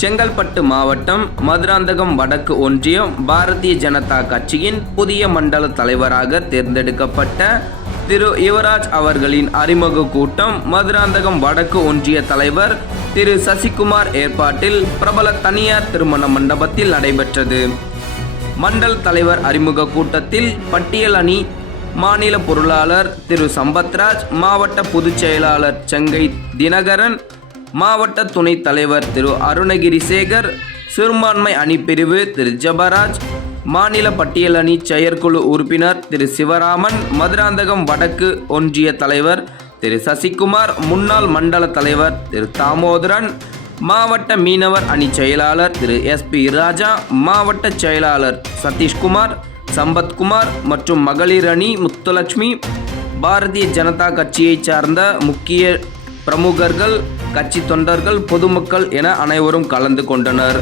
செங்கல்பட்டு மாவட்டம் மதுராந்தகம் வடக்கு ஒன்றியம் பாரதிய ஜனதா கட்சியின் புதிய மண்டல தலைவராக தேர்ந்தெடுக்கப்பட்ட திரு யுவராஜ் அவர்களின் அறிமுக கூட்டம் மதுராந்தகம் வடக்கு ஒன்றிய தலைவர் திரு சசிகுமார் ஏற்பாட்டில் பிரபல தனியார் திருமண மண்டபத்தில் நடைபெற்றது. மண்டல் தலைவர் அறிமுக கூட்டத்தில் பட்டியல் அணி மாநில பொருளாளர் திரு சம்பத்ராஜ், மாவட்ட பொதுச் செயலாளர் செங்கை தினகரன், மாவட்ட துணைத் தலைவர் திரு அருணகிரி சேகர், சிறுபான்மை அணி பிரிவு திரு ஜபராஜ், மாநில பட்டியல் அணி செயற்குழு உறுப்பினர் திரு சிவராமன், மதுராந்தகம் வடக்கு ஒன்றிய தலைவர் திரு சசிகுமார், முன்னாள் மண்டல தலைவர் திரு தாமோதரன், மாவட்ட மீனவர் அணி செயலாளர் திரு SP ராஜா, மாவட்ட செயலாளர் சதீஷ்குமார், சம்பத்குமார் மற்றும் மகளிர் அணி முத்துலட்சுமி, பாரதிய ஜனதா கட்சியைச் சார்ந்த முக்கிய பிரமுகர்கள், கட்சி தொண்டர்கள், பொதுமக்கள் என அனைவரும் கலந்து கொண்டனர்.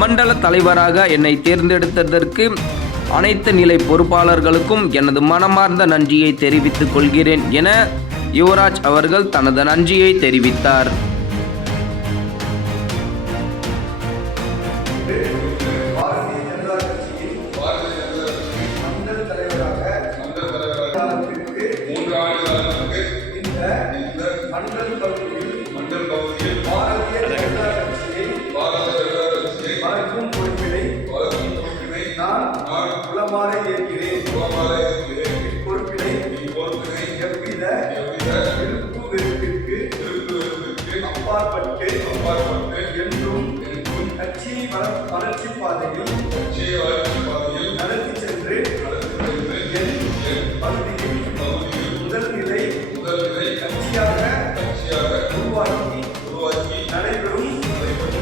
மண்டல தலைவராக என்னை தேர்ந்தெடுத்ததற்கு அனைத்து நிலை பொறுப்பாளர்களுக்கும் எனது மனமார்ந்த நன்றியை தெரிவித்துக் கொள்கிறேன் என யுவராஜ் அவர்கள் தனது நன்றியை தெரிவித்தார். மண்டல் பகுதியில் பாரதிய ஜனதா கட்சியை வளர்க்கும் பொறுப்பினை நான் உளமாற ஏற்கிறேன். இப்பொறுப்பினை எவ்வித விருப்பு வெறுப்பிற்கு அப்பாற்பட்டு என்றும் கட்சியை வளர்ச்சி பாதையில் நடத்தி சென்று என் பகுதியில் முதல்நிலை கட்சியாக உருவாக்கி நடைபெறும்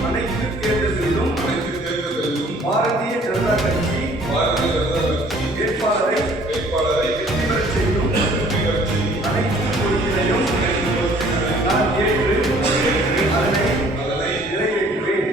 அனைத்து தேர்தல்களிலும் பாரதிய ஜனதா கட்சி வேட்பாளரை வெற்றி பெறச் செய்யும் அனைத்து பொறுப்பினையும் நான் ஏற்று அதனை நிறைவேற்றுவேன்.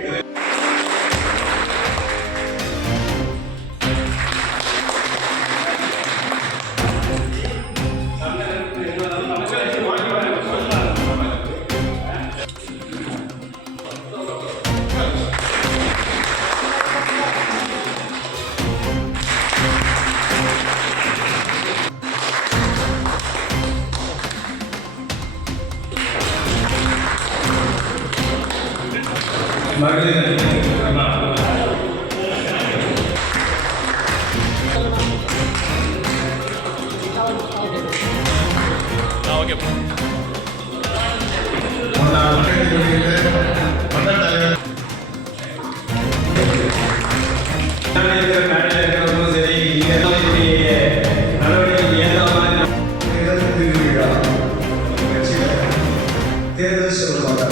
தேர்தல் சொல்லுவாங்க.